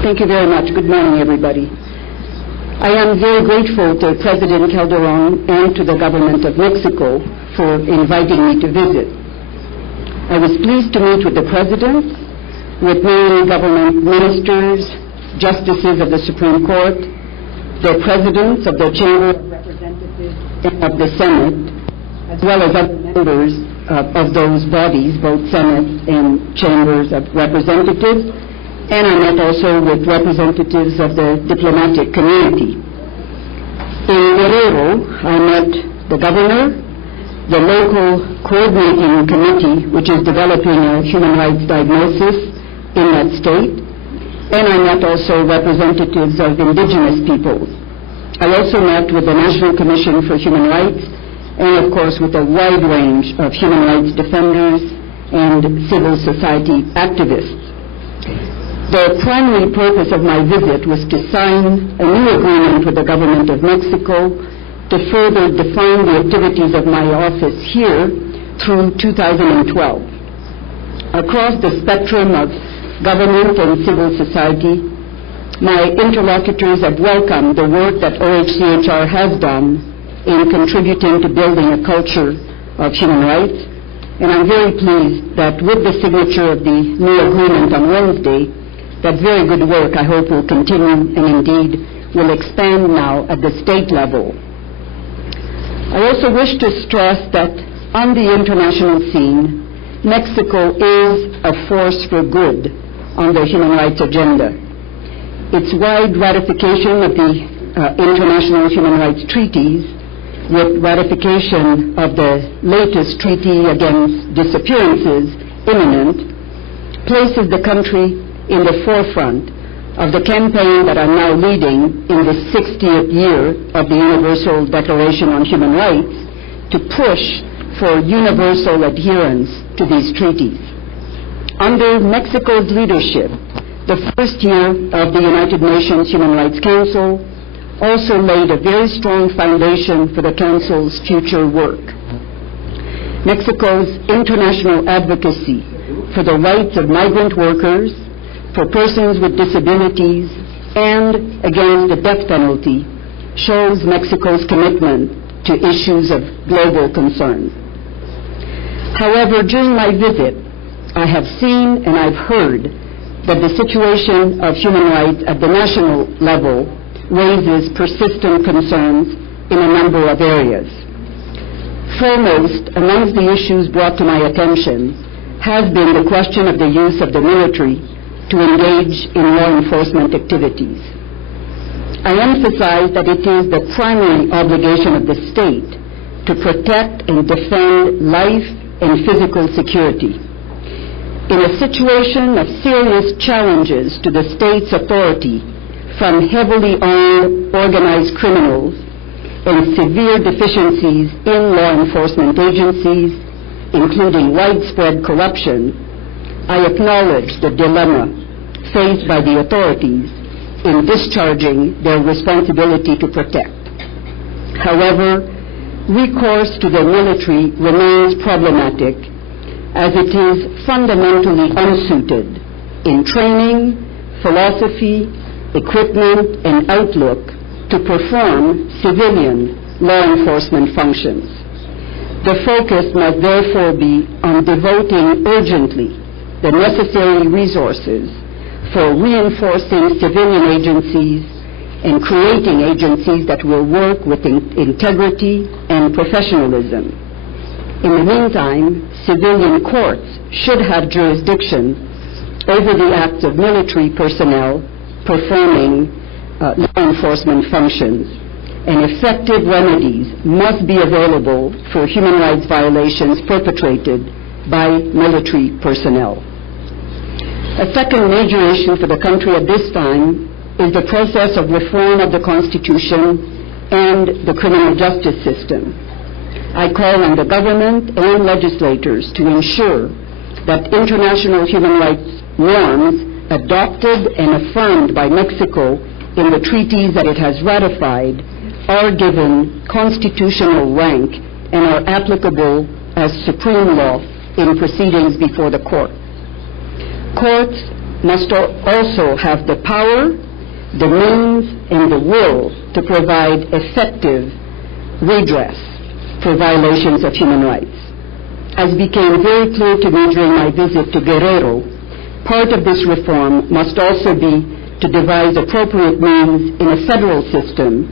Thank you very much. Good morning, everybody. I am very grateful to President Calderon and to the government of Mexico for inviting me to visit. I was pleased to meet with the President, with many government ministers, justices of the Supreme Court, the presidents of the Chamber of Representatives and of the Senate, as well as other members of those bodies, both Senate and Chambers of Representatives, and I met also with representatives of the diplomatic community. In Guerrero, I met the governor, the local coordinating committee, which is developing a human rights diagnosis in that state, and I met also representatives of indigenous peoples. I also met with the National Commission for Human Rights, and of course with a wide range of human rights defenders and civil society activists. The primary purpose of my visit was to sign a new agreement with the government of Mexico to further define the activities of my office here through 2012. Across the spectrum of government and civil society, my interlocutors have welcomed the work that OHCHR has done in contributing to building a culture of human rights, and I'm very pleased that with the signature of the new agreement on Wednesday, that very good work, I hope, will continue and indeed will expand now at the state level. I also wish to stress that on the international scene, Mexico is a force for good on the human rights agenda. Its wide ratification of the international human rights treaties, with ratification of the latest treaty against disappearances imminent, places the country in the forefront of the campaign that I'm now leading in the 60th year of the Universal Declaration on Human Rights to push for universal adherence to these treaties. Under Mexico's leadership, the first year of the United Nations Human Rights Council also laid a very strong foundation for the Council's future work. Mexico's international advocacy for the rights of migrant workers, for persons with disabilities, and against the death penalty shows Mexico's commitment to issues of global concern. However, during my visit, I have seen and I've heard that the situation of human rights at the national level raises persistent concerns in a number of areas. Foremost amongst the issues brought to my attention has been the question of the use of the military to engage in law enforcement activities. I emphasize that it is the primary obligation of the state to protect and defend life and physical security. In a situation of serious challenges to the state's authority from heavily armed organized criminals and severe deficiencies in law enforcement agencies, including widespread corruption, I acknowledge the dilemma faced by the authorities in discharging their responsibility to protect. However, recourse to the military remains problematic as it is fundamentally unsuited in training, philosophy, equipment, and outlook to perform civilian law enforcement functions. The focus must therefore be on devoting urgently the necessary resources for reinforcing civilian agencies and creating agencies that will work with integrity and professionalism. In the meantime, civilian courts should have jurisdiction over the acts of military personnel performing law enforcement functions, and effective remedies must be available for human rights violations perpetrated by military personnel. A second major issue for the country at this time is the process of reform of the Constitution and the criminal justice system. I call on the government and legislators to ensure that international human rights norms adopted and affirmed by Mexico in the treaties that it has ratified are given constitutional rank and are applicable as supreme law in proceedings before the court. Courts must also have the power, the means, and the will to provide effective redress for violations of human rights. As became very clear to me during my visit to Guerrero, part of this reform must also be to devise appropriate means in a federal system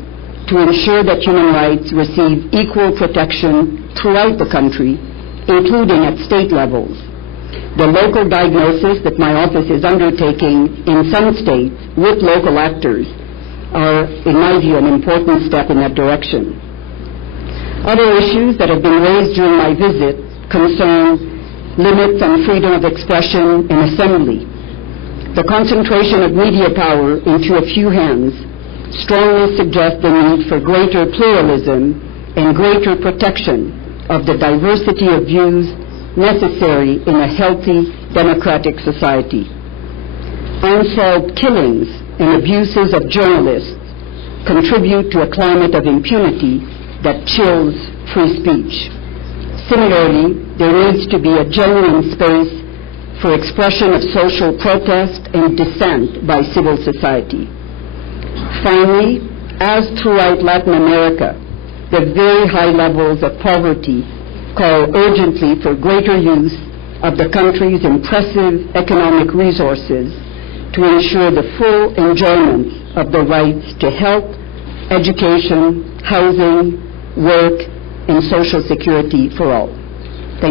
to ensure that human rights receive equal protection throughout the country, including at state levels. The local diagnosis that my office is undertaking in some states with local actors are, in my view, an important step in that direction. Other issues that have been raised during my visit concern limits on freedom of expression and assembly. The concentration of media power into a few hands strongly suggests the need for greater pluralism and greater protection of the diversity of views necessary in a healthy democratic society. Unsolved killings and abuses of journalists contribute to a climate of impunity that chills free speech. Similarly, there needs to be a genuine space for expression of social protest and dissent by civil society. Finally, as throughout Latin America, the very high levels of poverty call urgently for greater use of the country's impressive economic resources to ensure the full enjoyment of the rights to health, education, housing, work, and social security for all.